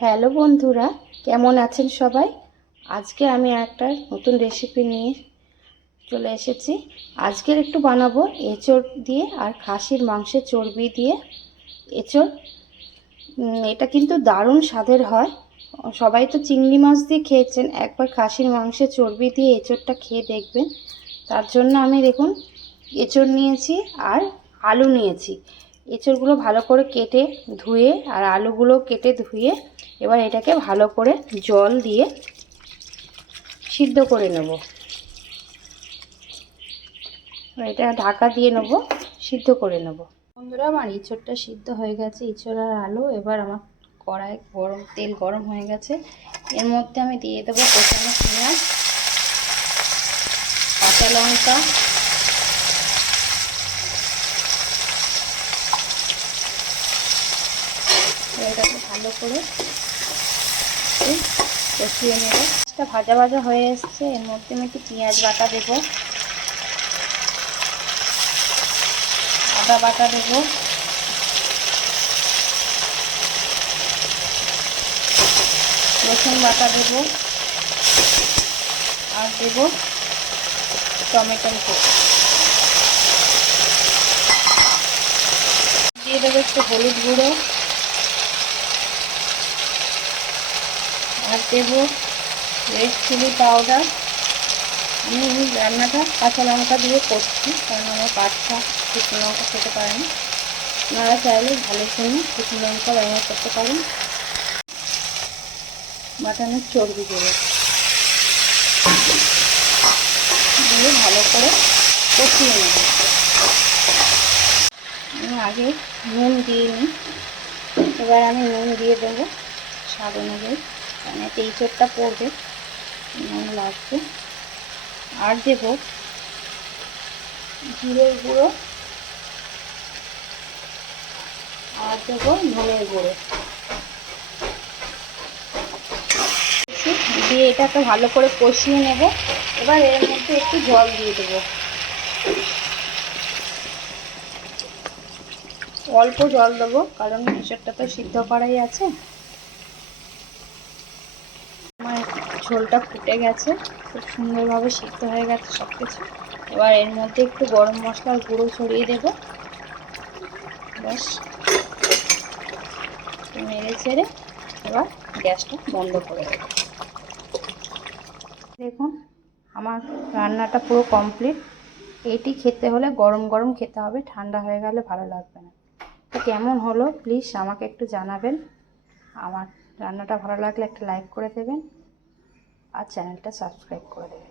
Hello বন্ধুরা, কেমন আছেন সবাই? আজকে আমি একটা নতুন রেসিপি নিয়ে চলে এসেছি। আজকের একটু বানাবো এঁচোড় দিয়ে আর খাসির মাংসের চর্বি দিয়ে এঁচোড়। এটা কিন্তু দারুণ স্বাদের হয়। সবাই তো চিংড়ি মাছ দিয়ে খেয়েছেন, একবার খাসির মাংসের চর্বি দিয়ে এঁচোড়টা খেয়ে দেখবেন। তার জন্য আমি দেখুন এঁচোড় নিয়েছি আর আলু নিয়েছি। এঁচোড়গুলো ভালো করে কেটে ধুয়ে আর আলুগুলো কেটে ধুয়ে এবার এটাকে ভালো করে জল দিয়ে সিদ্ধ করে নেব। এটা ঢাকা দিয়ে নেব, সিদ্ধ করে নেব। বন্ধুরা, আমার এঁচোড়টা সিদ্ধ হয়ে গেছে, এঁচোড় আর আলু। এবার আমার কড়াই তেল গরম হয়ে গেছে। এর মধ্যে আমি দিয়ে দেবো কষানো পেঁয়াজ, কাঁচা লঙ্কা, এটাকে ভালো করে কষিয়ে নেব। এটা ভাজা ভাজা হয়ে এসছে। এর মধ্যে আমি একটু পেঁয়াজ বাটা দেবো, আদা বাটা দেবো, রসুন বাটা দেবো আর দেবো টমেটো কুচি। দিয়ে দেবো একটু হলুদ গুঁড়ো আর দেবো রেড চিলি পাউডার। আমি এই রান্নাটা কাঁচা লঙ্কা দিয়ে করছি, কারণ আমার বাচ্চা শুকনো লঙ্কা খেতে পারে না। আপনারা চাইলে ভালো শুনে শুকনো লঙ্কা ব্যবহার করতে পারেন। মাটনের চর্বি দিয়ে ভালো করে কষিয়ে নেব। আমি আগে নুন দিয়ে নিই, এবার আমি নুন দিয়ে দেবো স্বাদ অনুযায়ী, কারণ এতে এঁচোড়টা পড়বে, নুন লাগবে। আর দেবো জিরের গুঁড়ো আর দেবো ধনের গুঁড়ো দিয়ে এটাকে ভালো করে কষিয়ে নেব। এবার এর মধ্যে একটু জল দিয়ে দেবো, অল্প জল দেবো, কারণ এঁচোড়টা তো সিদ্ধ করাই আছে। আমার ঝোলটা ফুটে গেছে, খুব সুন্দরভাবে সিদ্ধ হয়ে গেছে সব কিছু। এবার এর মধ্যে একটু গরম মশলার গুঁড়ো ছড়িয়ে দেবো। ব্যাস, নেড়ে ছেড়ে এবার গ্যাসটা বন্ধ করে দেবো। দেখুন আমার রান্নাটা পুরো কমপ্লিট। এটি খেতে হলে গরম গরম খেতে হবে, ঠান্ডা হয়ে গেলে ভালো লাগবে না। তো কেমন হলো প্লিজ আমাকে একটু জানাবেন। আমার রান্নাটা ভালো লাগলে একটা লাইক করে দেবেন আর চ্যানেলটা সাবস্ক্রাইব করে দেবেন।